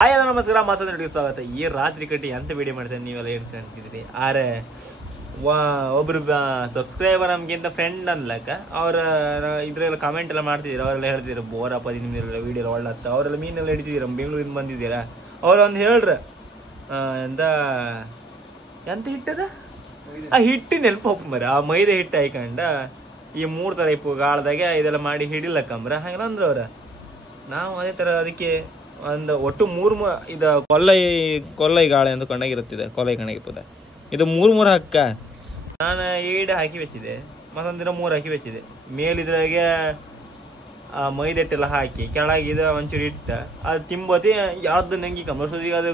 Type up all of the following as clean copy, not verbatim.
Hi hello ನಮಸ್ಕಾರ ಮಾತಾಡೋರಿಗೆ ಸ್ವಾಗತ. ಈ ರಾತ್ರಿ ಕಟ್ಟಿ ಅಂತ ವಿಡಿಯೋ ಮಾಡ್ತೇನೆ ನೀವೆಲ್ಲ ಹೇಳ್ತಿದ್ರಿ. ಆರೆ ಒಬ್ರು ಸಬ್ಸ್ಕ್ರೈಬರ್ ನಮ್ಗಿಂತ ಫ್ರೆಂಡ್ ಅನ್ಲಕ್ಕ ಅವ್ರ ಇದ್ರೆಲ್ಲ ಕಮೆಂಟ್ ಎಲ್ಲ ಮಾಡ್ತಿದ್ದೀರ. ಅವರೆಲ್ಲ ಹೇಳ್ತಿದ್ರು ಬೋರಪ್ಪ ನಿಮ್ದೆಲ್ಲ ವಿಡಿಯೋ ಎಲ್ಲ ಒಳ್ಳತ್ತ, ಅವರೆಲ್ಲ ಮೀನೆಲ್ಲ ಹಿಡಿತಿದ್ದೀರ, ಬೆಂಗಳೂರಿಂದ ಬಂದಿದ್ದೀರಾ. ಅವ್ರು ಒಂದು ಹೇಳ್ರ ಎಂತ ಹಿಟ್ಟದ ಆ ಹಿಟ್ಟಿನ ನೆನಪು ಹೋಗ್ಮರ ಆ ಮೈದಾ ಹಿಟ್ಟು ಹಾಕೊಂಡ ಈ 3 ತರ ಇಪ್ಪು ಗಾಳದಾಗ ಇದೆಲ್ಲ ಮಾಡಿ ಹಿಡಿಲಕ್ಕಂಬ್ರ ಹಂಗಂದ್ರ ಅವ್ರ. ನಾವು ಅದೇ ತರ ಅದಕ್ಕೆ ಒಂದು ಒಟ್ಟು 3 ಇದ ಕೊಲ್ಲೈ ಗಾಳೆ ಅಂತ ಕೊಂಡಾಗಿರುತ್ತಿದೆ. ಕೊಲ್ಲೈ ಕಣಗಿಪ್ಪದ ಇದು 3 ಹಕ್ಕ ನಾನು 7 ಹಾಕಿ ಬೆಚ್ಚಿದೆ. ಮತ್ತೊಂದಿನ 3 ಹಾಕಿ ಬೆಚ್ಚಿದೆ. ಮೇಲಿದ್ರಾಗೆ ಮೈದಾ ಹಿಟ್ಟೆಲ್ಲ ಹಾಕಿ ಕೆಳಗಿದ ಒಂಚೂರು ಇಟ್ಟ ಅದು ತಿಂಬತಿ ಯಾವ್ದು ನಂಗಿ ಕಂಬರ್ಸೋದೀಗ ಅದು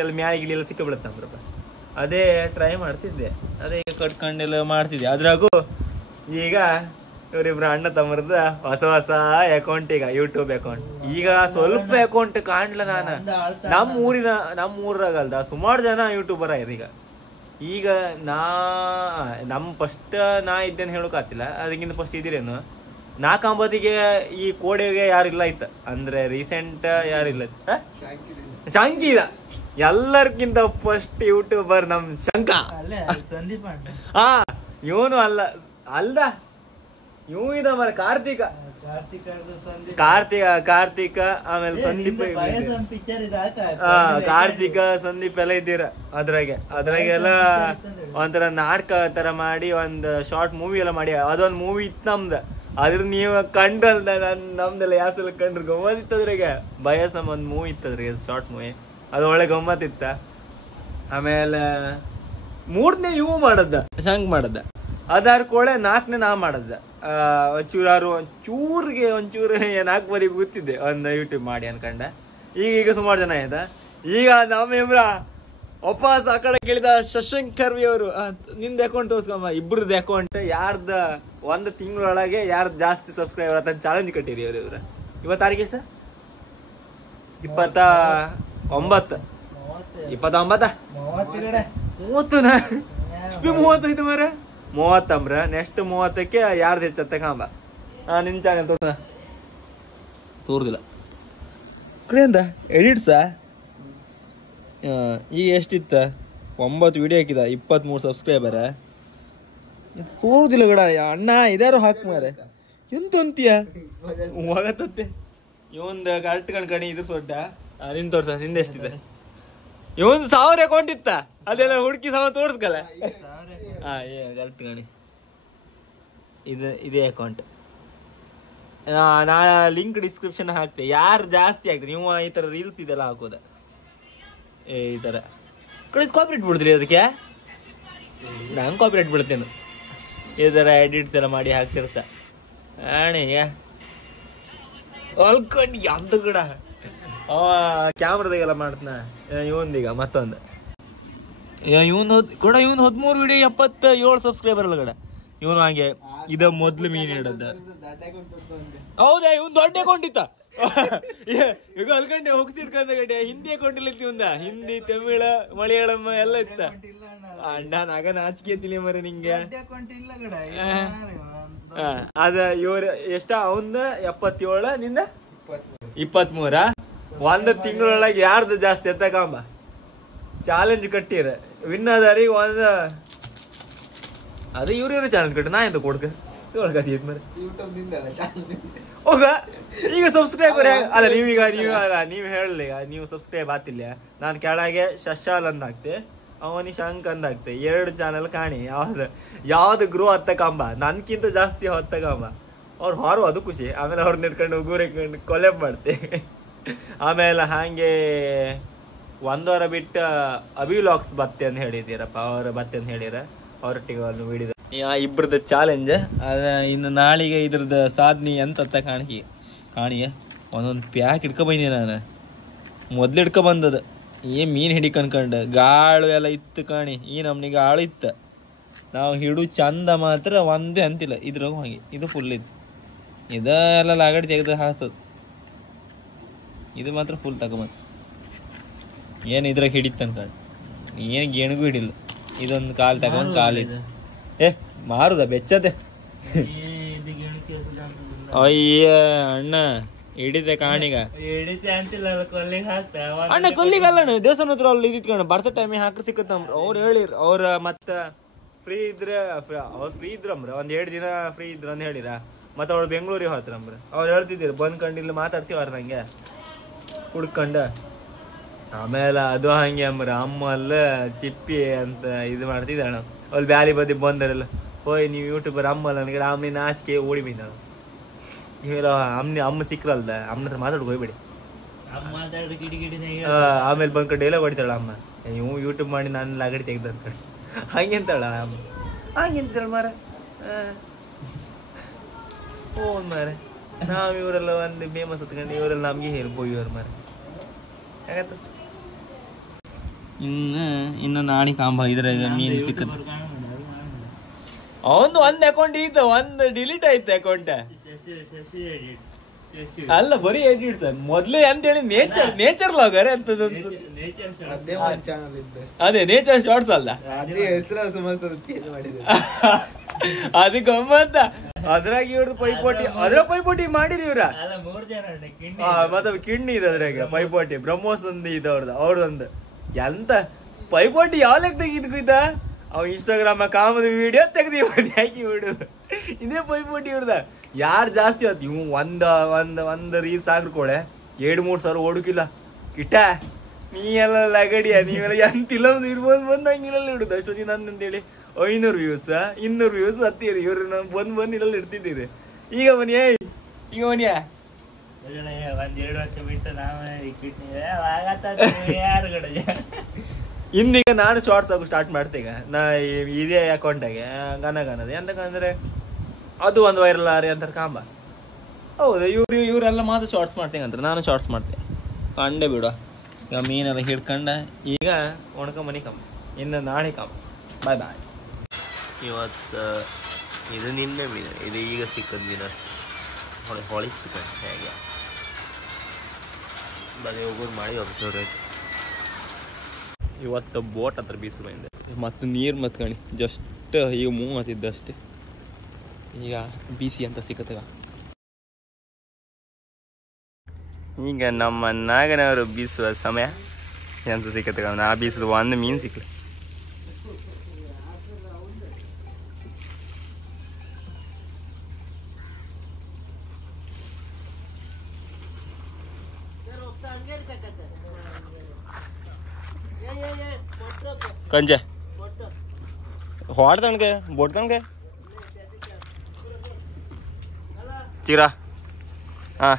ಎಲ್ಲ ಮ್ಯಾಲೆ ಗಿಳಿ ಎಲ್ಲ ಸಿಕ್ಕಬಿಡುತ್ತಂಬ್ರಪ್ಪ. ಅದೇ ಟ್ರೈ ಮಾಡ್ತಿದ್ದೆ, ಅದೇ ಕಟ್ಕೊಂಡೆಲ್ಲ ಮಾಡ್ತಿದ್ದೆ. ಅದ್ರಾಗೂ ಈಗ ಇವರಿಬ್ರು ಅಣ್ಣ ತಮ್ಮರದ ಹೊಸ ಅಕೌಂಟ್, ಈಗ ಯೂಟ್ಯೂಬ್ ಅಕೌಂಟ್. ಈಗ ಸ್ವಲ್ಪ ಅಕೌಂಟ್ ಕಾಣ್ಲ. ನಾನು ನಮ್ಮ ಊರಾಗಲ್ದ ಸುಮಾರು ಜನ ಯೂಟ್ಯೂಬರ್ ಆಯ್ತು ಈಗ ನಮ್ ಫಸ್ಟ್ ನಾ ಇದ್ದೇನೆ ಹೇಳೋಕಾತಿಲ್ಲ, ಅದಕ್ಕಿಂತ ಫಸ್ಟ್ ಇದ್ದೀರೇನು. 4 ಈ ಕೋಡೆಗೆ ಯಾರಿಲ್ಲ ಇತ್ತ ಅಂದ್ರೆ ರೀಸೆಂಟ್ ಯಾರಿಲ್ಲ. ಶಂಕಿ ಎಲ್ಲರ್ಕಿಂತ ಫಸ್ಟ್ ಯೂಟ್ಯೂಬರ್ ನಮ್ ಶಂಕ. ಇವನು ಅಲ್ದ ಇವ್ ಇದ ಮರ ಕಾರ್ತಿಕ ಆಮೇಲೆ ಸಂದೀಪ್, ಕಾರ್ತಿಕ ಸಂದೀಪ್ ಎಲ್ಲ ಇದ್ದೀರ. ಅದ್ರಾಗೆಲ್ಲ ಒಂಥರ ನಾಟಕ ತರ ಮಾಡಿ ಒಂದ್ ಶಾರ್ಟ್ ಮೂವಿ ಎಲ್ಲ ಮಾಡಿ ಅದೊಂದ್ ಮೂವಿ ಇತ್ತು ನಮ್ದ. ಅದ್ರ ನೀವು ಕಂಡ್ರಲ್ದ ನಮ್ದೆಲ್ಲ ಯಾಸಲ ಕಂಡ್ರು ಗಮ್ಮತ್ ಇತ್ತು. ಅದ್ರಾಗ ಬಯಸಮ್ ಒಂದ್ ಮೂವಿ ಇತ್ತು, ಅದ್ರಾಗ ಶಾರ್ಟ್ ಮೂವಿ, ಅದು ಒಳ್ಳೆ ಗಮ್ಮತ್ ಇತ್ತ. ಆಮೇಲೆ 3ನೇ ಇವು ಮಾಡದ್ದ ಶಂಕ್ ಮಾಡದ್ದ. ಅದಾರ ಕೋಳೆ 4ನೇ ನಾ ಮಾಡದ್ದ. ಒಂಚೂರು ಏನಾಗ್ಬರಿಗೆ ಗೊತ್ತಿದ್ದೆ ಒಂದು ಯೂಟ್ಯೂಬ್ ಮಾಡಿ ಅನ್ಕಂಡ. ಈಗ ಸುಮಾರು ಜನ ಆಯ್ತ. ಈಗ ನಮ್ಮಿಬ್ರ ವಾಪಸ್ ಆ ಕಡೆ ಕೇಳಿದ ಶಶಾಂಕ್ ಕರ್ವಿ ಅವರು ನಿಂದ ಅಕೌಂಟ್ ತೋರ್ಸ್ಕೊಂಬ. ಇಬ್ರದ್ದು ಅಕೌಂಟ್ ಯಾರ್ದ 1 ತಿಂಗಳೊಳಗೆ ಯಾರ್ದು ಜಾಸ್ತಿ ಸಬ್ಸ್ಕ್ರೈಬರ್ ಅಂತ ಚಾಲೆಂಜ್ ಕಟ್ಟಿರಿ ಇವ್ರ. ಇವತ್ತು ತಾರೀಕು ಎಷ್ಟು? 29 30 ಮರ 30 ಅಂಬ್ರ. ನೆಕ್ಸ್ಟ್ 30ಕ್ಕೆ ಯಾರ್ದು ಹೆಚ್ಚತ್ತ ಕಾಂಬ. ನಿನ್ ಚಾನಲ್ ತೋರ್ದಿಲ್ಲ ಕಡೆಯಿಂದ ಎಡಿಟ್ಸ. ಈಗ ಎಷ್ಟಿತ್ತ? 9 ವಿಡಿಯೋ ಹಾಕಿದ, 23 ಸಬ್ಸ್ಕ್ರೈಬರ್. ತೋರುದಿಲ್ಲ ಗಡ ಅಣ್ಣ. ಇದಾರು ಹಾಕ್ ಮಾರೆ ಎಂತ ಅಂತೀಯ ಹೋಗತ್ತೆ. ಇವಂದ ಕರೆಕ್ಟ್ ಕಣಿ ಇದು ಸೊಡ್ಡ. ನಿನ್ ತೋರ್ಸ, ನಿಂದ ಎಷ್ಟಿದೆ? ಇವಂದು 1000 ಅಕೌಂಟ್ ಇತ್ತ, ಅದೆಲ್ಲ ಹುಡುಕಿ ತೋರ್ಸ್ಕಲ್ಲ. ಕರೆಕ್ಟ್ ಕಣಿ ಇದೇ ಅಕೌಂಟ್. ನಾ ಲಿಂಕ್ ಡಿಸ್ಕ್ರಿಪ್ಷನ್ ಹಾಕ್ತೆ. ಯಾರು ಜಾಸ್ತಿ ಆಗ್ತದೆ ನೀವು ಈ ತರ ರೀಲ್ಸ್ ಇದೆಲ್ಲ ಹಾಕೋದ ಈ ತರ ಕಾಪಿರೇಟ್ ಬಿಡ್ತೀರಿ. ಅದಕ್ಕೆ ನಾನು ಕಾಪಿರೇಟ್ ಬಿಡ್ತೇನೆ. ಈ ತರ ಎಡಿಟ್ ತರ ಮಾಡಿ ಹಾಕ್ತಿರ್ತ ಅಣ್ಣಯ್ಯ ಹೊಲ್ಕೊಂಡು ಯಾವ್ದು ಕೂಡ ಕ್ಯಾಮ್ರದಾಗೆಲ್ಲ ಮಾಡ್ತಾನ. ಇವಂದೀಗ ಮತ್ತೊಂದು ಇವನು 13 ವಿಡಿಯೋ 77 ಸಬ್ಸ್ಕ್ರೈಬರ್ ಅಲ್ಲ ಗಡ. ಇವನು ಹಾಗೆ ಇದ ಮೊದ್ಲು ಮೀನ್ ಹಿಡದ. ಹೌದಾ? ಇವನ್ ದೊಡ್ಡ ಅಕೌಂಟ್ ಇತ್ತ. ಈಗ ಅಲ್ಕಂಡೆ ಹೋಗ್ಸಿಡ್ಕಂದ ಗಡ್ಡೆ ಹಿಂದಿ ಅಕೌಂಟ್ ಇಲ್ಲ ಇತ್ತು. ಇವಂದ ಹಿಂದಿ, ತಮಿಳ, ಮಲಯಾಳಂ ಎಲ್ಲ ಇತ್ತ. ಅಣ್ಣ ಆಗ ನಾಚಿಕೆ ತಿಳಿ ಮರ ನಿಂಗೆ. ಅದ ಇವ್ರ ಎಷ್ಟ? ಅವಂದ 77, ನಿಂದ 23. 1 ತಿಂಗಳೊಳಗೆ ಯಾರ್ದು ಜಾಸ್ತಿ ಎತ್ತಕಾಂಬ ಚಾಲೆಂಜ್ ಕಟ್ಟಿರ ವಿನ್ನದಾರಿಗೆ ಒಂದು. ಅದೇ ಇವ್ರ ಚಾಲೆಂಜ್ ಕಟ್ಟ. ನಾ ಎಂತ ಕೊಡ್ಕ ಹೋಗ. ಈಗ ಸಬ್ಸ್ಕ್ರೈಬರ್ ಅಲ್ಲ ನೀವು ಹೇಳಲಿ. ನೀವು ಸಬ್ಸ್ಕ್ರೈಬ್ ಆತಿಲ್ಲ. ನಾನು ಕೆಳಗೆ ಶಶಾಲ್ ಅಂದ ಹಾಕ್ತೆ, ಅವನಿ ಶಂಕ್ ಅಂದ ಹಾಕ್ತೆ. 2 ಚಾನಲ್ ಕಾಣಿ ಯಾವ್ದು ಗ್ರೋ ಹತ್ತಕಾಂಬ ನನ್ಕಿಂತ ಜಾಸ್ತಿ ಹೊತ್ತಕಾಂಬ. ಅವ್ರು ಹೊರು ಅದು ಖುಷಿ. ಆಮೇಲೆ ಅವ್ರನ್ನ ಇಟ್ಕೊಂಡು ಉಗುರಿಕೊಂಡು ಕೊಲೆ ಮಾಡ್ತೆ. ಆಮೇಲೆ ಹಾಗೆ 1 ವಾರ ಬಿಟ್ಟು ಅಭಿಲಾಕ್ಸ್ ಬತ್ತೆ ಅಂತ ಹೇಳಿದ್ದೀರಪ್ಪ. ಅವ್ರ ಬತ್ತೆ ಅಂತ ಹೇಳಿರ. ಅವ್ರೊಟ್ಟಿಗೆ ಒಂದು ವಿಡಿಯೋ ಇಬ್ರದ್ದು ಚಾಲೆಂಜ್. ಇನ್ನು ನಾಳಿಗೆ ಇದ್ರದ್ದು ಸಾಧನೆ ಎಂತ ಕಾಣಿಗೆ ಒಂದೊಂದು ಪ್ಯಾಕ್ ಹಿಡ್ಕೊ ಬಂದಿ. ನಾನು ಮೊದ್ಲು ಹಿಡ್ಕೊ ಬಂದದ ಮೀನ್ ಹಿಡಿಕ ಅನ್ಕಂಡು. ಗಾಳು ಎಲ್ಲ ಇತ್ತು ಕಾಣಿ. ಈ ನಮ್ನಿ ಗಾಳು ಇತ್ತ. ನಾವು ಹಿಡು ಚಂದ ಮಾತ್ರ ಒಂದೇ ಅಂತಿಲ್ಲ. ಇದ್ರಾಗ ಹಾಗೆ ಇದು ಫುಲ್ ಇತ್ತು. ಇದೆಲ್ಲ ಲಾಗಡಿ ತೆಗೆದು ಹಾಸದು. ಇದು ಮಾತ್ರ ಫುಲ್ ತಗೊಂಬಂದು ಏನು ಇದ್ರಾಗ ಹಿಡಿತ ಅನ್ಕಂಡು. ಏನು ಗೇಣಿಗೂ ಹಿಡಿಲ್ಲ. ಇದೊಂದು ಕಾಲು ತಗೊಂಡ್ ಕಾಲಿದೆ. ಮಾರುದ ಬೆಚ್ಚದೆ. ಅಯ್ಯ ಅಣ್ಣ ಹಿಡಿತೆ ಕಾಣಿಗ ಹಿಡಿತೆ ಅಂತಿಲ್ಲ ಕೊಲ್ಲಿಗೆ ಹಾಕ್ತಾ ಅಣ್ಣ ಕೊಲ್ಲಿಗಲ್ಲ ದೇವಸ್ಥಾನ ಹತ್ರ ಅಲ್ಲಿ ಇದ್ಕೊಂಡು ಬರ್ತ ಟೈಮಿಗೆ ಹಾಕ್ರೆ ಸಿಕ್ಕತ್ತಂಬ್ರ ಅವ್ರು ಹೇಳಿರ್ ಅವ್ರ ಮತ್ತ ಫ್ರೀ ಇದ್ರೆ ಅವ್ರು ಫ್ರೀ ಇದ್ರಂಬ್ರ ಒಂದ್ 2 ದಿನ ಫ್ರೀ ಇದ್ರ ಅಂತ ಹೇಳಿರ ಮತ್ತ ಅವ್ರು ಬೆಂಗಳೂರಿಗೆ ಹೋತ್ರಂಬ್ರ ಅವ್ರು ಹೇಳ್ತಿದ್ದೀರಿ ಬಂದ್ಕೊಂಡು ಇಲ್ಲಿ ಮಾತಾಡ್ತೀವಾರ ನಂಗೆ ಹುಡ್ಕೊಂಡ ಆಮೇಲೆ ಅದು ಹಂಗೆ ಅಂಬ್ರ ಅಮ್ಮ ಅಲ್ಲ ಚಿಪ್ಪಿ ಅಂತ ಇದು ಮಾಡ್ತಿದ್ದಾಣ ಅಲ್ಲಿ ಬ್ಯಾಲಿ ಬದಿ ಬಂದರಲ್ಲ ಹೋಯ್ ನೀವು ಯೂಟ್ಯೂಬರ್ ಅಮ್ಮಲ್ಲ ನನಗೆ ಆಮೇಲೆ ನಾಚಿಕೆ ಓಡಿ ಬಿದ್ದಾಳ ಇವೆಲ್ಲ ಅಮ್ಮ ಸಿಕ್ಕರಲ್ದ ಅಮ್ಮನ ಹತ್ರ ಮಾತಾಡ್ ಹೋಗ್ಬೇಡಿ ಆಮೇಲೆ ಬಂದ್ಕೊಂಡು ಡೈಲಾಗ್ ಹೊಡಿತಾಳ ಅಮ್ಮ ನೀವು ಯೂಟ್ಯೂಬ್ ಮಾಡಿ ನಾನು ಲಾಗಡಿ ತೆಗ್ದು ಅನ್ಕೊಂಡು ಹಂಗೆಂತಾಳ ಅಮ್ಮ ಹಂಗೆಂತಾಳ ಮಾರ ಹೋದ್ ಮಾರ ನಾವ್ ಇವರೆಲ್ಲ ಒಂದು ಫೇಮಸ್ ಹತ್ಕೊಂಡು ಇವರೆಲ್ಲ ನಮ್ಗೆ ಹೇಳ್ಬೋದು ಇವ್ರ ಮಾರ ಯಾಕತ್ತ ಇನ್ನು ನಾಣಿ ಕಾಂಬ ಇದ್ರಾಗ ಮೀನು ಸಿಕ್ಕದ ಅವಂದು ಒಂದ್ ಅಕೌಂಟ್ ಇತ್ತು ಒಂದು ಡಿಲೀಟ್ ಆಯ್ತು ಅಕೌಂಟ್ ಅಲ್ಲ ಬರೀ ಎಡಿಟ್ಸ್ ಮೊದ್ಲು ಅಂತ ಹೇಳಿ ನೇಚರ್ ಲಾಗರ್ ಅಂತದ ಅದೇ ನೇಚರ್ ಶಾರ್ಟ್ಸ್ ಅಲ್ಲ ಅದು ಗಮ್ಮತ್ತ ಅದ್ರಾಗ ಇವ್ರದ್ದು ಪೈಪೋಟಿ ಮಾಡಿರಿ ಇವ್ರ ಮತ್ತೆ ಕಿಡ್ನಿ ಇದೆ ಅದ್ರಾಗ ಪೈಪೋಟಿ ಬ್ರಹ್ಮೋಸ್ ಒಂದು ಇದೆ ಅವ್ರದೊಂದು ಎಂತ ಪೈಪೋಟಿ ಯಾವ ಲೆಕ್ಕ ತೆಗಿದ್ಕುಯ್ತ ಅವ್ ಇನ್ಸ್ಟಾಗ್ರಾಮ್ ಕಾಮದ ವಿಡಿಯೋ ತೆಗ್ದಿ ಹಾಕಿ ಬಿಡುದು ಇದೇ ಪೈಪೋಟಿ ಇವ್ರದ ಯಾರು ಜಾಸ್ತಿ ಆಯ್ತು ಇವ್ ಒಂದ್ ರೀಲ್ಸ್ ಹಾಕ್ಕೊಳೆ 2-3 ಸಾವಿರ ಓಡುಕಿಲ್ಲ ಕಿಟ್ಟ ನೀ ಎಲ್ಲ ಲಗಡಿಯ ನೀವೆಲ್ಲ ಎಂತಿಲ್ಲ ಇರ್ಬೋದು ಬಂದ್ ಹಂಗಿಲ್ಲ ಇಡುದು ಅಷ್ಟೊತ್ತಿಗೆ ನಂದಂತೇಳಿ 500 ವ್ಯೂಸ್ 200 ವ್ಯೂಸ್ ಹತ್ತಿರಿ ಇವ್ರು ನಾವು ಬಂದ್ ಇಲ್ಲಲ್ಲಿ ಇಡ್ತಿದ್ದೀರಿ ಈಗ ಮನಿಯ ಒಂದ್ 2 ವರ್ಷ ಬಿಟ್ಟು ಯಾರು ಇನ್ನೀಗ ನಾನು ಶಾರ್ಟ್ಸ್ ಆಗು ಸ್ಟಾರ್ಟ್ ಮಾಡ್ತೇಗ ನಾ ಇದೇ ಅಕೌಂಟಾಗೆ ಗನಗನದ ಎಂತಕಂದ್ರೆ ಅದು ಒಂದು ವೈರಲ್ ಆರಿ ಅಂತಾರೆ ಕಾಂಬ ಹೌದು ಇವರೆಲ್ಲ ಮಾತ್ರ ಶಾರ್ಟ್ಸ್ ಮಾಡ್ತೇನೆ ಅಂತಾರೆ ನಾನು ಶಾರ್ಟ್ಸ್ ಮಾಡ್ತೇನೆ ಕಂಡೆ ಬಿಡುವ ಈಗ ಮೀನೆಲ್ಲ ಹಿಡ್ಕೊಂಡ ಈಗ ಒಣಕ ಮನಿ ಕಮ್ಮ ಇನ್ನು ನಾಳೆ ಕಮ್ಮ ಬಾಯ್ ಇವತ್ತು ಇದು ನಿನ್ನೆ ಮೀನು ಇದು ಈಗ ಸಿಕ್ಕದ ಮೀನು ಹೊಳಿ ಚಿಕನ್ ಹೇಗೆ ಬರೀ ಹೋಗೋದು ಮಾಡಿ ವಾಪಸ್ ಇವತ್ತು ಬೋಟ್ ಹತ್ರ ಬೀಸು ಬಂದೆ ಮತ್ತು ನೀರು ಮತ್ಕಣಿ ಜಸ್ಟ್ ಈಗ ಮೂವ್ ಹತ್ತಿದ್ದಷ್ಟೇ ಈಗ ಬೀಸಿ ಅಂತ ಸಿಕ್ಕತ್ತವ ಈಗ ನಮ್ಮ ನಾಗನವರು ಬೀಸುವ ಸಮಯ ಎಂತ ಸಿಕ್ಕತ್ತವ ನಾ ಬೀಸುದು ಒಂದು ಮೀನು ಸಿಕ್ಕಲಿ कंचे ಹೊಡ್ತಾನ ಕೆ ಬೋಡ್ತಾನ ಕೆ चिरा हाँ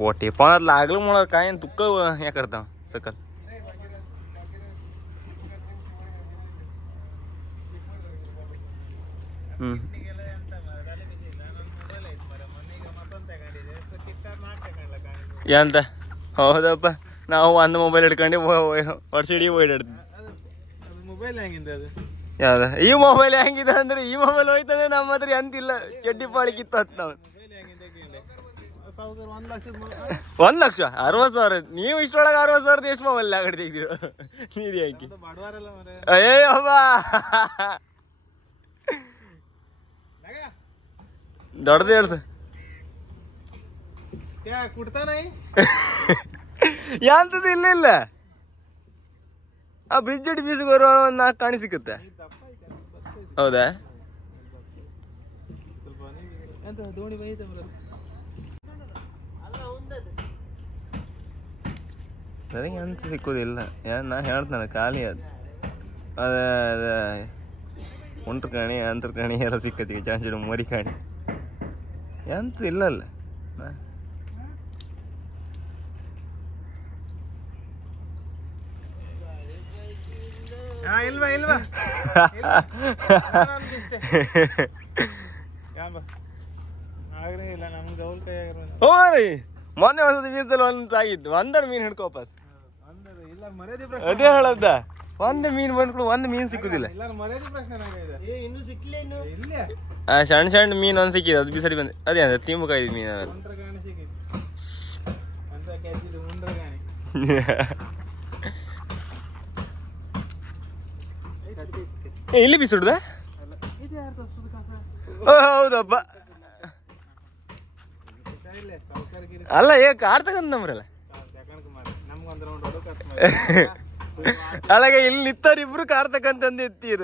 बोटे पण लागलं मला काय तुक्क हे करता सकल ಎಂತ ಹೌದಪ್ಪ ನಾವು ಒಂದು ಮೊಬೈಲ್ ಹಿಡ್ಕೊಂಡು ವರ್ಷಿಡೀ ಓಡಾಡ್ತೀವಿ ಯಾವ್ದ ಈ ಮೊಬೈಲ್ ಹೆಂಗಿದೆ ಅಂದ್ರೆ ಈ ಮೊಬೈಲ್ ಹೋಯ್ತದೆ ನಮ್ಮ ಹತ್ರ ಎಂತಿಲ್ಲ ಚಡ್ಡಿ ಪಾಳಿ ಕಿತ್ತ ನಾವು 1 ಲಕ್ಷ 60,000 ನೀವು ಇಷ್ಟೊಳಗೆ 60,000 ಎಷ್ಟು ಮೊಬೈಲ್ ಆಗಡಿ ತೆಗ್ದಿರ ನೀರಿ ಹಾಕಿ ಅಯ್ಯಬ್ಬ ದೊಡ್ಡದು ಹೇಳ್ತ ಯಾಂತದ್ದು ಇಲ್ಲ ಇಲ್ಲ ಆ ಬ್ರಿಡ್ಜ್ ಅಡಿ ಬೀಸಿಗೆ ಬರುವ ಒಂದು 4 ಕಾಣಿ ಸಿಕ್ಕುತ್ತೆ ಹೌದಾ ನನಗೆ ಎಂತ ಸಿಕ್ಕುದಿಲ್ಲ ನಾ ಹೇಳ್ತಾನೆ ಖಾಲಿ ಅದ ಒಂಟ್ರ ಕಾಣಿ ಅಂತರ ಕಾಣಿ ಎಲ್ಲ ಸಿಕ್ಕತ್ತೀವಿ ಚಾನ್ಸಿಡ್ ಮರಿ ಕಾಣಿ ಎಂತ ಇಲ್ಲಲ್ಲ ಇಲ್ವಾ ಇಲ್ವಾ ಹೋಗ್ರಿ ಮೊನ್ನೆ ಒಂದ್ಸತಿ ಬೀಸದಲ್ಲಿ ಒಂದು ಆಗಿದ್ದು 100 ಮೀನು ಹಿಡ್ಕೋಪಾಸ್ ಅದೇ ಹೇಳದ್ದ 1 ಮೀನು ಬಂದ್ಕೊಡು 1 ಮೀನು ಸಿಕ್ಕುದಿಲ್ಲ ಸಣ್ಣ ಸಣ್ಣ ಮೀನು ಒಂದು ಸಿಕ್ಕಿದೆ ಅದು ಬಿಸಡಿ ಬಂದ ಅದೇ ಅದ ತಿಂಬಕಾಯಿ ಮೀನು ಇಲ್ಲಿ ಬೀಸುಡ್ದ ಹೌದಪ್ಪ. ಅಲ್ಲ ಕಾರ್ ತಗಂದ್ರಲ್ಲ ಅಲ್ಲಾಗ ಇಲ್ಲಿ ನಿತ್ತವ್ರ ಇಬ್ರು ಕಾರ್ ತಕಂತಂದು ಎತ್ತೀರ.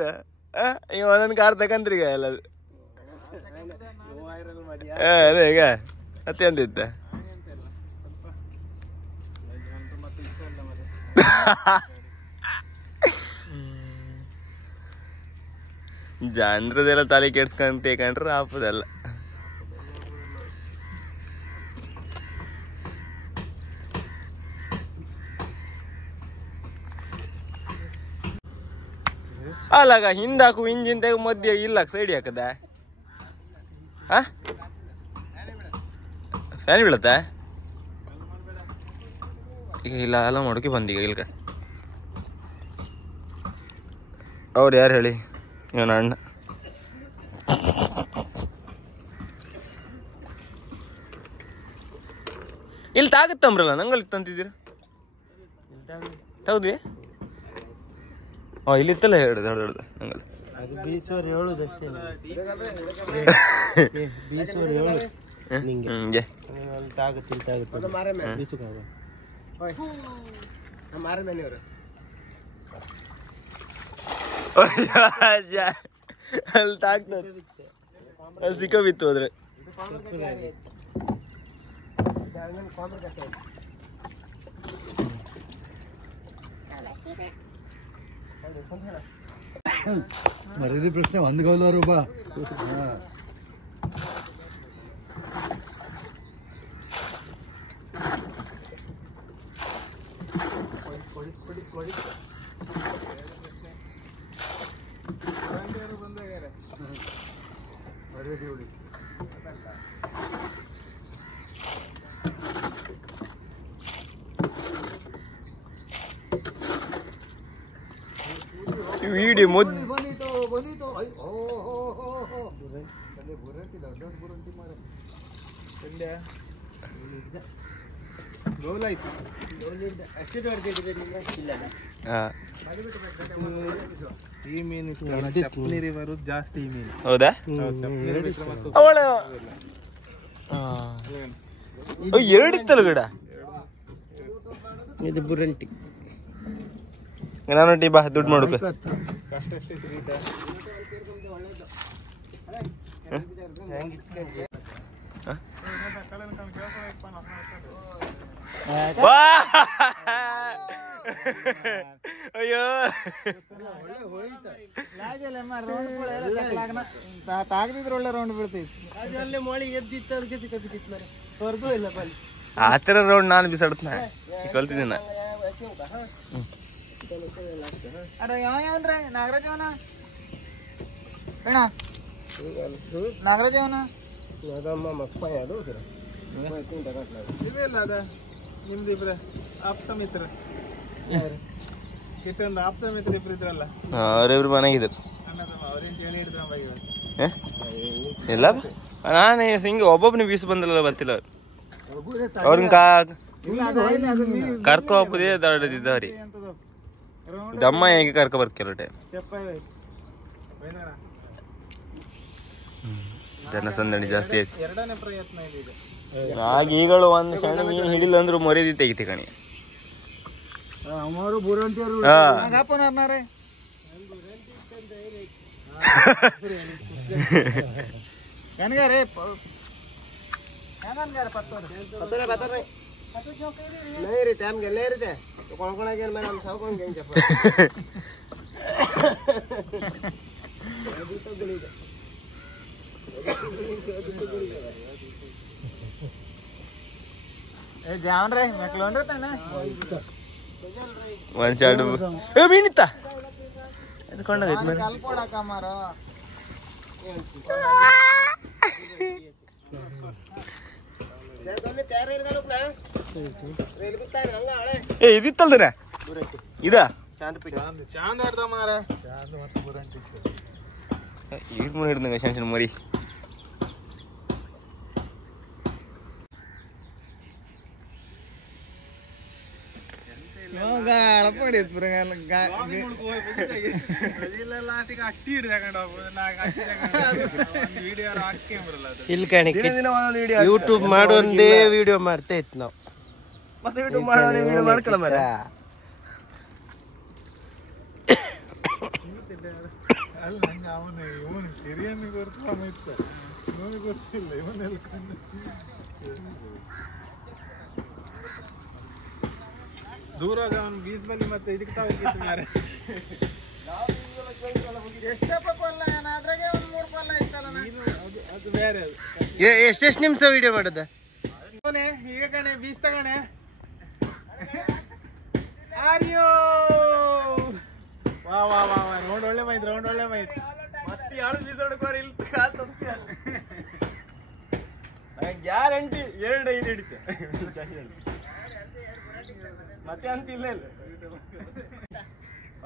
ಈಗ ಒಂದೊಂದು ಕಾರ್ ತಕಂತ್ರಿ ಈಗ ಎಲ್ಲ ಅದೇ ಈಗ ಮತ್ತೆ ಅಂದಿತ್ತ ಜನರದೆಲ್ಲ ತಲೆ ಕೆಡ್ಸ್ಕೊಂತ ಕಂಡ್ರೆ ಆಪದಲ್ಲ. ಅಲ್ಲಾಗ ಹಿಂದಾಕು ಇಂಜಿನ್ ತೆಗ ಮಧ್ಯೆ ಇಲ್ಲ ಸೈಡ್ ಹಾಕದ ಫ್ಯಾನ್ ಬೀಳತ್ತ ಈಗ ಇಲ್ಲ ಎಲ್ಲ ಮಾಡೋಕೆ ಬಂದೀಗ ಇಲ್ಕ. ಅವ್ರು ಯಾರು ಹೇಳಿ ಇವನ ಅಣ್ಣ. ಇಲ್ಲಿ ತಾಗತ್ತಂಬ್ರಲ್ಲ ನಂಗಲ್ಲಿ ತಂತಿದ್ದೀರ ಹೌದ್ವಿ. ಇಲ್ಲಿ ಇತ್ತಲ್ಲ ಹೇಳುದು ಹೇಳುದು ನಂಗಲ್ಲ ಅಲ್ಲಿ ತಾಗ್ತದೆ ಅಲ್ಲಿ ಸಿಕ್ಕೋಬಿತ್ತು ಹೋದ್ರೆ. ಮರದಿ ಪ್ರಶ್ನೆ ಒಂದು ಗೌಲರು ಬಾ. ವಿಡಿಯೋ ಜಾಸ್ತಿ ಮೀನು. ಹೌದಾ ಅವಳ ಎರಡಿತ್ತಲ್ಲ ಗಿಡ. ಇದು ಬುರಂಟಿ ನಾನು ಬಾ ದುಡ್ಡು ಮಾಡೋಕ. ಅಯ್ಯೋ ತಾಗದಿದ್ರೆ ಒಳ್ಳೆ ರೌಂಡ್ ಬೀಳ್ತೈತಿ. ಅಲ್ಲೇ ಮಳಿ ಎದ್ದಿತ್ತು ಅದಕ್ಕೆ ಸಿಕ್ಕಿತ್ತು ಮರೆ ಹೊರದು ಇಲ್ಲ ಬಲ್ಲಿ ಆ ಥರ ರೌಂಡ್ ನಾನು ಬಿಸಾಡ್ತನ ಕಲ್ತಿದ್ದೀನ. ಅರೆ ಯಾವನ್ರಿ ನಾಗರಾಜ್ ಅವನ ಅಣ್ಣ ನಾಗರಾಜ್ ಅವನ ಅದಮ್ಮ ಮಕ್ಕ ಅದು ಇವೆಲ್ಲ ಅದ ನಿಮ್ದು ಇಬ್ರ ಆಪ್ತ ಮಿತ್ರ ಕಿತ್ತೊಂದು ಆಪ್ತ ಮಿತ್ರ ಇಬ್ರು ಇದ್ರಲ್ಲ ಅವರಿಬ್ರು ಮನೆಗಿದ್ರು. ಅವ್ರೇನು ಹೇಳಿ ಹಿಡಿದ್ರ ಇಲ್ಲ ನಾನು ಹಿಂಗೆ ಒಬ್ಬೊಬ್ಬನ ಬೀಸ್ ಬಂದಲ್ಲ ಬರ್ತಿಲ್ಲ ಅವ್ರನ್ನ ಕರ್ಕೊ ಹೋಗ್ಬೋದೇ ದಾಡದಿದ್ದವ್ರಿ ದಮ್ಮ ಹೇಗೆ ಕರ್ಕೊ ಬರ್ಕೆಲ್ಲ ಟೈಮ್ ಜನಸಂದಣಿ ಜಾಸ್ತಿ ಐತಿ. ಆಗ ಈಗಳು ಒಂದು ಸಣ್ಣ ಮೀನು ಹಿಡಿಲ್ಲ ಅಂದ್ರು ಮರ್ಯಾದಿ ತೆಗಿತಿ ಕಣಿ. ಮನುಷ್ಯ ಮೀನಿತ್ತ ಇದಿತ್ತಲ್ದನ ಇದ ಈಗ ಮುನ್ನ ಹಿಡ್ದಂಗ ಶಂಶನ್ ಮರಿ. ಇಲ್ಲಿ ಕಣಿ ಯೂಟ್ಯೂಬ್ ಮಾಡೋದೇ ವಿಡಿಯೋ ಮಾಡ್ತಾ ಇತ್ತು ನಾವು ಮತ್ತೆ ಯೂಟ್ಯೂಬ್ ವಿಡಿಯೋ ಮಾಡ್ಕೊಳ್ಳ ಮೇಲೆ ದೂರ ಬೀಸ್ ಬಲ್ಲಿ ಮತ್ತೆ ಇದಕ್ಕೆ ತಾವು ಎಷ್ಟೆಷ್ಟು ನಿಮಿಷ ವಿಡಿಯೋ ಮಾಡೋದ ಈಗ ಕಣೆ ಬೀಸ್ ತಗಣೆ ಆರ್ಯೋ ವಾ ವಾ ವಾ ವಾ ರೌಂಡ್ ಒಳ್ಳೆ ಮೈತ್ ಮತ್ತೆ ಯಾರು ಬೀಸ್ ಹೊಡ್ಕೋರಿ ಇಲ್ಲಿ ಗ್ಯಾರಂಟಿ 2-5 ಹಿಡಿತೆ ಮತ್ತೆ ಅಂತ ಇಲ್ಲ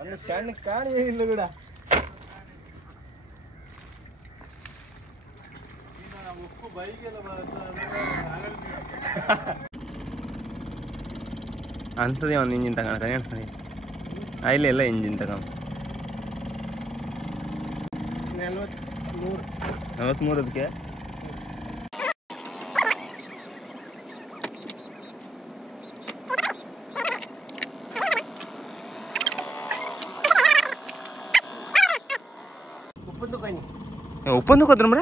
ಒಂದು ಸಣ್ಣ ಕಾಣಿ ಇಲ್ಲ ಕೂಡ ಅಂತದೇ ಒಂದು ಇಂಜಿನ್ ತಗೊಂಡ ಇಲ್ಲ ಎಲ್ಲ ಇಂಜಿನ್ ತಗೊಂಡು 43 ಅದಕ್ಕೆ ಉಪ್ಪಂದು ಕೊದ್ರ ಮರ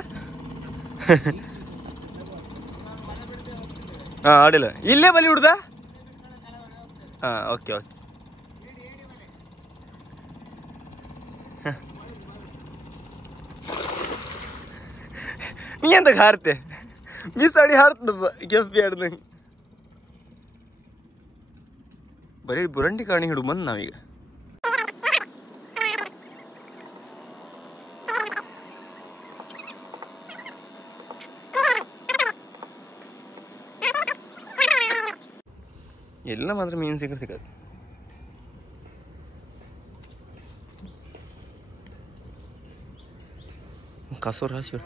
ಹಾಂ ಅಡಿಲ್ಲ ಇಲ್ಲೇ ಬಲಿ ಹುಡ್ದ ಹಾಂ ಓಕೆ ನೀ ಎಂತ ಹಾರ್ತೆ ಬಿಸಾಡಿ ಹಾರ್ತದ ಕೆಂಪಿ ಆಡ್ದಂಗೆ ಬರೀ ಬುರಂಡಿ ಕಾಣಿ ಹಿಡು ಬಂದು ನಾವೀಗ ಎಲ್ಲ ಮಾತ್ರ ಮೀನು ಸಿಕ್ಕದು ಕಸೂರ್ ಹಾಸಿ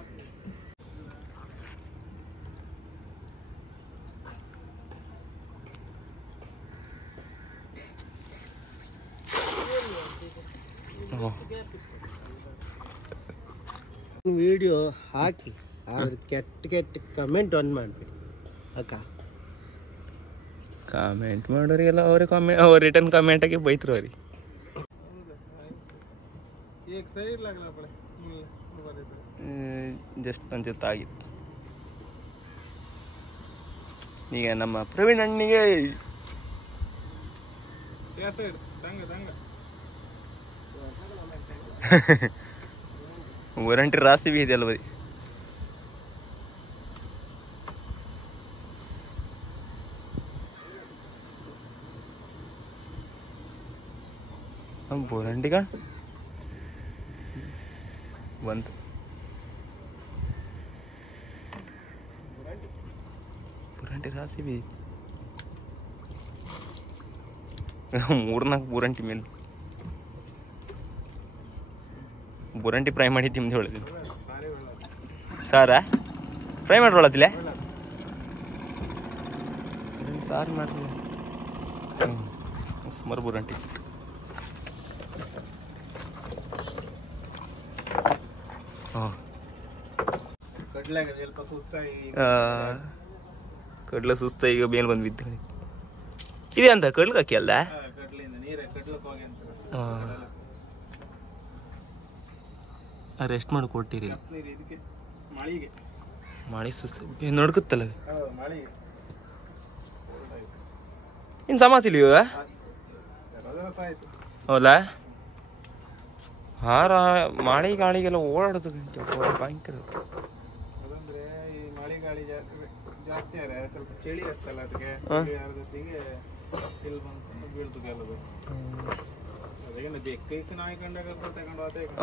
ವಿಡಿಯೋ ಹಾಕಿ ಆದ್ರೆ ಕೆಟ್ಟ ಕಮೆಂಟ್ ಆನ್ ಮಾಡ್ಬೇಡಿ ಅಕ್ಕ ಕಾಮೆಂಟ್ ಮಾಡೋರಿಗೆಲ್ಲ ಅವ್ರ ರಿಟರ್ನ್ ಕಾಮೆಂಟ್ ಆಗಿ ಬೈತ್ರು ಅವ್ರಿಗೆ ಜಸ್ಟ್ ಅನ್ಸುತ್ತೆ ಆಗಿತ್ತು ಈಗ ನಮ್ಮ ಪ್ರವೀಣ್ ಅಣ್ಣಿಗೆ ವಾರಂಟಿ ರಾಸಿ ಬಿ ಇದೆಯಲ್ಲ ಬರೀ ಬೋರಂಟಿ ಕಣ ಬಂತು ಬುರಂಟಿ ರಾಸಿ ಬಿ 3-4 ಬುರಂಟಿ ಮೇಲೆ ಬುರಂಟಿ ಫ್ರೈ ಮಾಡಿ ತಿಂದು ಹೇಳಿದ್ದೀನಿ ಸಾರಾ ಫ್ರೈ ಮಾಡ್ರೊಳತ್ತಿಲ್ಲ ಸಾರು ಮಾಡ್ರಿ ಸುಮಾರು ಬುರಂಟಿ ಕಡ್ಲ ಸುಸ್ತ ಈಗ ಮೇಲ್ ಬಂದು ಬಿದ್ದು ಇದೆ ಅಂತ ಕಡ್ಲಿಗೆ ಹಾಕಿ ಅಲ್ಲ ರೆಸ್ಟ್ ಮಾಡಿ ಕೊಟ್ಟಿರಿ ಮಾಡಿ ಸುಸ್ತ ನಡ್ಕತ್ತಲ್ಲ ಇನ್ನು ಸಮಾತಿಲಿ ಇವಾಗ ಹೌದಾ ಹಾರ ಮಳೆ ಗಾಳಿಗೆಲ್ಲ ಓಡಾಡೋದು ಭಯಂಕರ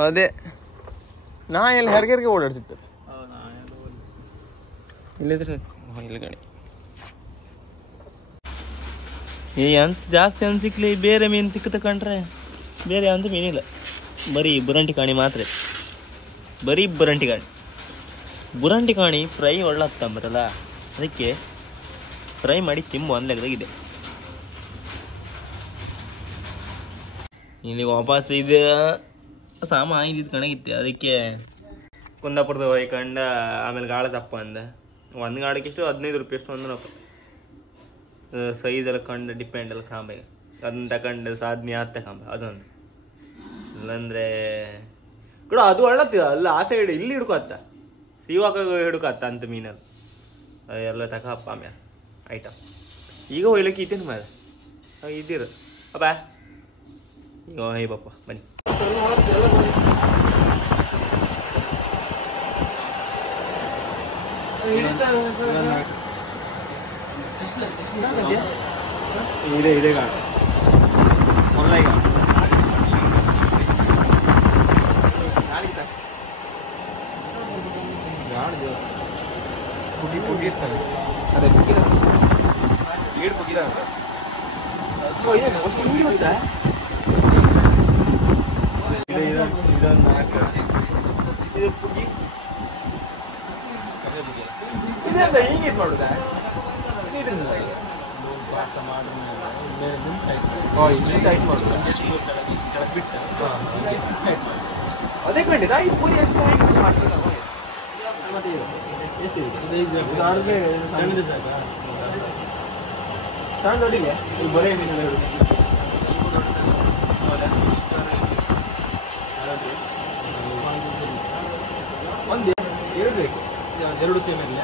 ಅದೇ ನಾ ಎಲ್ಲ ಹೆರ್ಗೆರ್ಗೆ ಓಡಾಡ್ತಿತ್ತು ಇಲ್ಲಿದ್ರೆ ಇಲ್ಲಿ ಗಾಡಿ ಅಂತ ಜಾಸ್ತಿ ಅಂತ ಸಿಕ್ಲಿ ಬೇರೆ ಮೀನು ಸಿಕ್ಕ ತಕೊಂಡ್ರೆ ಬೇರೆ ಅಂತ ಮೀನಿಲ್ಲ ಬರೀ ಬುರಂಟಿ ಕಾಣಿ ಮಾತ್ರ ಬರೀ ಬುರಂಟಿ ಕಾಣಿ ಬುರಂಟಿ ಕಾಣಿ ಫ್ರೈ ಒಳ್ಳತ್ತಂಬರಲ್ಲ ಅದಕ್ಕೆ ಫ್ರೈ ಮಾಡಿ ತಿಂಬು ಅಂದ್ಲಾಗದಾಗಿದೆ ಇಲ್ಲಿ ವಾಪಸ್ ಇದು ಸಾಮಾನು ಇದು ಕಣಗಿತ್ತೆ ಅದಕ್ಕೆ ಕುಂದಾಪುರದ ಹೋಯ್ಕಂಡ ಆಮೇಲೆ ಗಾಳ ತಪ್ಪ ಅಂದ ಒಂದು ಗಾಳಕ್ಕೆ ಎಷ್ಟು 15 ರೂಪಾಯಿ ಎಷ್ಟು ಒಂದು ಸೈಜ್ ಎಲ್ಲ ಕಂಡು ಡಿಪೆಂಡ್ ಎಲ್ಲ ಕಾಂಬ ಅದನ್ನ ತಗೊಂಡು ಸಾಧನೆ ಆದ ತಗೊಂಬ ಅದೊಂದು ಇಲ್ಲಾಂದ್ರೆ ಕೂಡ ಅದು ಒಳ್ಳತ್ತೀರ ಅಲ್ಲ ಆ ಸೈಡ್ ಇಲ್ಲಿ ಹಿಡ್ಕೊತ್ತ ಸೀವಾಗ ಹಿಡ್ಕೊತ್ತ ಅಂತ ಮೀನಲ್ಲಿ ಅದೆಲ್ಲ ತಗಪ್ಪ ಆಮ್ಯಾಲ ಐಟಮ್ ಈಗ ಒಯ್ಲಕ್ಕೆ ಇತ್ತೇನು ಮಾರ ಇದ್ದೀರ ಅಪ್ಪ ಈಗ ಹೇ ಬಪ್ಪ ಬನ್ನಿ ಇದೆ ಗಾಳ ಮೊದಲ ಈಗ ಅದೇ ಏಳು ಪುಗಿದ ಅಷ್ಟು ಹಿಂಗೆ ಗೊತ್ತಾ ಇದೊಂದು 4 ಇದು ಪುಗಿ ಇದೆಲ್ಲ ಹಿಂಗೆ ಮಾಡುದಾ ವಾಸ ಅದೇ ಕಂಡಿದ ಈ ಪೂರಿ ಎಷ್ಟು ಮಾಡ್ತಾರೆ ಮತ್ತೆ ಸಣ್ಣ ದೊಡ್ಡಿಗೆ ಬರೇ ಮೀನು ಒಂದು 2 ಬೇಕು 2 ಸೇಮ್ ಇರಲಿ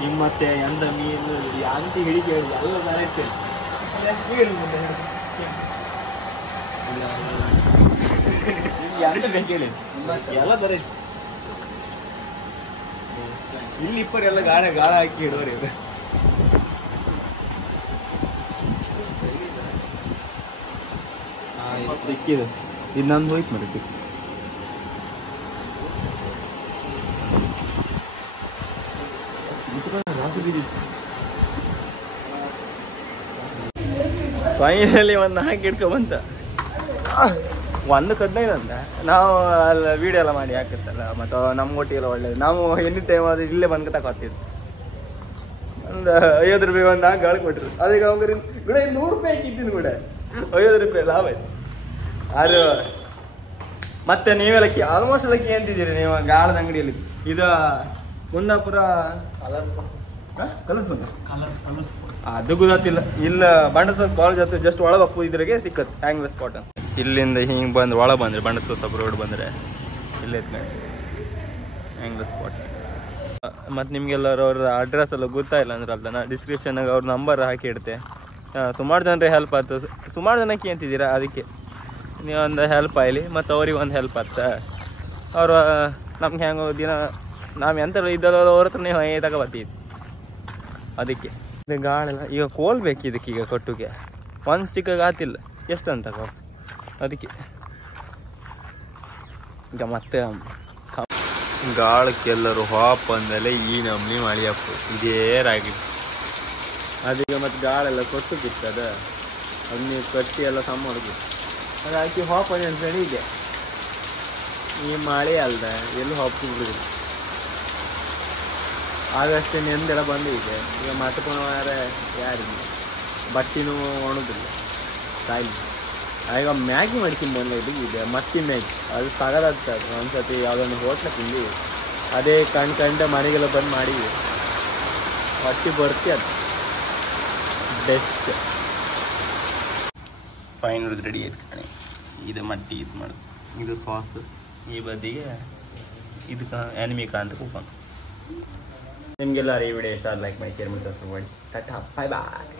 ನಿಮ್ಮ ಮತ್ತೆ ಎಂದ ಮೀನು ಯಾಂತಿ ಹಿಡಿಕೆ ಎಲ್ಲ ದಾರ ಇರ್ತೇನೆ ಎಂತ ಬೇಕು ಹೇಳಿ ಎಲ್ಲ ದಾರ ಇಲ್ಲಿ ಇಪ್ಪರೆಲ್ಲ ಗಾಳ ಹಾಕಿ ಇಡೋರಿ ಸಿಕ್ಕಿದೆ ಇದು ನಂದು ಹೋಯ್ತು ಮರಕ್ಕೆ ಫೈನಲಿ ಒಂದು 4 ಹಿಡ್ಕೊ ಬಂತ 1:15 ಅಂತ ನಾವು ಅಲ್ಲಿ ವೀಡಿಯೋ ಎಲ್ಲ ಮಾಡಿ ಹಾಕತ್ತಲ್ಲ ಮತ್ತು ನಮ್ಮ ಒಟ್ಟಿ ಎಲ್ಲ ಒಳ್ಳೇದು ನಾವು ಎನಿ ಟೈಮ್ ಅದು ಇಲ್ಲೇ ಬಂದು ತಗೋತಿದ್ದು ಒಂದು 50 ರೂಪಾಯಿ ಒಂದು 4 ಗಾಳಿ ಕೊಟ್ಟರು ಅದಕ್ಕೆ ಅವ್ರಿಗೆ ಕೂಡ 100 ರೂಪಾಯಿ ಹಾಕಿದ್ದೀನಿ ಕೂಡ 50 ರೂಪಾಯಿ ಲಾಭ ಆಯ್ತು ಅದು ಮತ್ತೆ ನೀವೆಲ್ಲ ಆಲ್ಮೋಸ್ಟ್ ಎಲ್ಲ ಕೇಂತಿದ್ದೀರಿ ನೀವು ಗಾಳದ ಅಂಗಡಿಯಲ್ಲಿ ಇದು ಕುಂದಾಪುರ ಕಲಸ್ ಬಂದ ಅದು ಗೊತ್ತಿಲ್ಲ ಇಲ್ಲ ಬಂಡಸಸ್ ಕಾಲೇಜ್ ಹತ್ರ ಜಸ್ಟ್ ಒಳಗೆ ಹೋಗಿದ್ರಾಗೆ ಸಿಕ್ಕತ್ ಆಂಗ್ಲರ್ ಸ್ಪಾಟ್ ಅಂತ ಇಲ್ಲಿಂದ ಹಿಂಗೆ ಬಂದು ಒಳಗೆ ಬಂದ್ರೆ ಬಂಡಸಸ್ ರೋಡ್ ಬಂದರೆ ಇಲ್ಲೇ ಆಂಗ್ಲರ್ ಸ್ಪಾಟ್ ಮತ್ತು ನಿಮಗೆಲ್ಲರೂ ಅವ್ರ ಅಡ್ರೆಸ್ ಎಲ್ಲ ಗೊತ್ತಾಯಿಲ್ಲ ಅಂದ್ರೆ ಅಲ್ಲ ನಾ ಡಿಸ್ಕ್ರಿಪ್ಷನ್ನಾಗ ಅವ್ರ ನಂಬರ್ ಹಾಕಿ ಇಡ್ತೆ ಸುಮಾರು ಜನರಿಗೆ ಹೆಲ್ಪ್ ಆಯ್ತು ಸುಮಾರು ಜನಕ್ಕೆ ಅಂತಿದ್ದೀರಾ ಅದಕ್ಕೆ ನೀವೊಂದು ಹೆಲ್ಪ್ ಆಗಲಿ ಮತ್ತು ಅವ್ರಿಗೆ ಒಂದು ಹೆಲ್ಪ್ ಆಗ್ತ ಅವರು ನಮ್ಗೆ ಹೆಂಗೆ ದಿನ ನಾವು ಎಂತ ಇದ್ದಲ್ಲ ಅವ್ರ ಹತ್ರ ನೀವು ತಗೊಬರ್ತೀವಿ ಅದಕ್ಕೆ ಇದು ಗಾಳೆಲ್ಲ ಈಗ ಕೋಲ್ ಬೇಕು ಇದಕ್ಕೆ ಈಗ ಕಟ್ಟುಗೆ ಒಂದು ಸ್ಟಿಕ್ಕಾಗ ಆತಿಲ್ಲ ಎಷ್ಟು ಅಂತ ಅದಕ್ಕೆ ಈಗ ಮತ್ತೆ ಗಾಳಕ್ಕೆಲ್ಲರೂ ಹಾಪ್ ಅಂದಲೇ ಈ ನಮ್ನಿ ಮಳಿಯಪ್ಪ ಇದೇ ರಾಗಿ ಅದೀಗ ಮತ್ತು ಗಾಳೆಲ್ಲ ಕೊಟ್ಟುಕಿತ್ತದ ಅದು ನೀವು ಕಟ್ಟಿ ಎಲ್ಲ ಸಮ ಮಾಡೋದು ಅದು ಹಾಕಿ ಹಾಪ್ ಅಂತ ಹೇಳಿ ಇದೆ ಈ ಮಳೆ ಅಲ್ದ ಎಲ್ಲೂ ಹಾಪ್ ಬಿಡುದಿಲ್ಲ ಆಗಷ್ಟೇ ನೆಂದೆಲ್ಲ ಬಂದಿದೆ ಈಗ ಮತ್ತೆ ಪುನಃ ಯಾರಿಲ್ಲ ಬಟ್ಟಿನೂ ಒಣುದಿಲ್ಲ ತಾಯಿ ಈಗ ಮ್ಯಾಗಿ ಮಾಡ್ಕೊಂಡು ಬಂದಿದ್ದು ಇದೆ ಮತ್ತಿ ಮ್ಯಾಗಿ ಅದು ಸಗದಾಗ್ತದೆ ಒಂದ್ಸತಿ ಯಾವುದೊಂದು ಹೋಟ್ಲ ತಿಂದು ಅದೇ ಕಂಡು ಮನೆಗೆಲ್ಲ ಬಂದು ಮಾಡಿದ್ವಿ ಹೊಟ್ಟಿ ಬರ್ತಿ ಅದು ಬೆಸ್ಟ್ ಫೈನಲ್ ರೆಡಿ ಆಯ್ತು ಕಣೆ ಇದು ಮಟ್ಟಿ ಇದು ಮಾಡೋದು ಇದು ಸಾಸ್ ಈ ಬದಿಗೆ ಇದಕ್ಕೆ ಎನಿಮಿಕಾ ಅಂತ ಕೂಪನ್ ನಿಮಗೆಲ್ಲ ಈ ವಿಡಿಯೋ ಇಷ್ಟ ಲೈಕ್ ಮಾಡಿ ಶೇರ್ ಮಾಡಿ ಸಬ್ಸ್ಕ್ರೈಬ್ ಮಾಡಿ ಟಾಟಾ ಬಾಯ್ ಬಾಯ್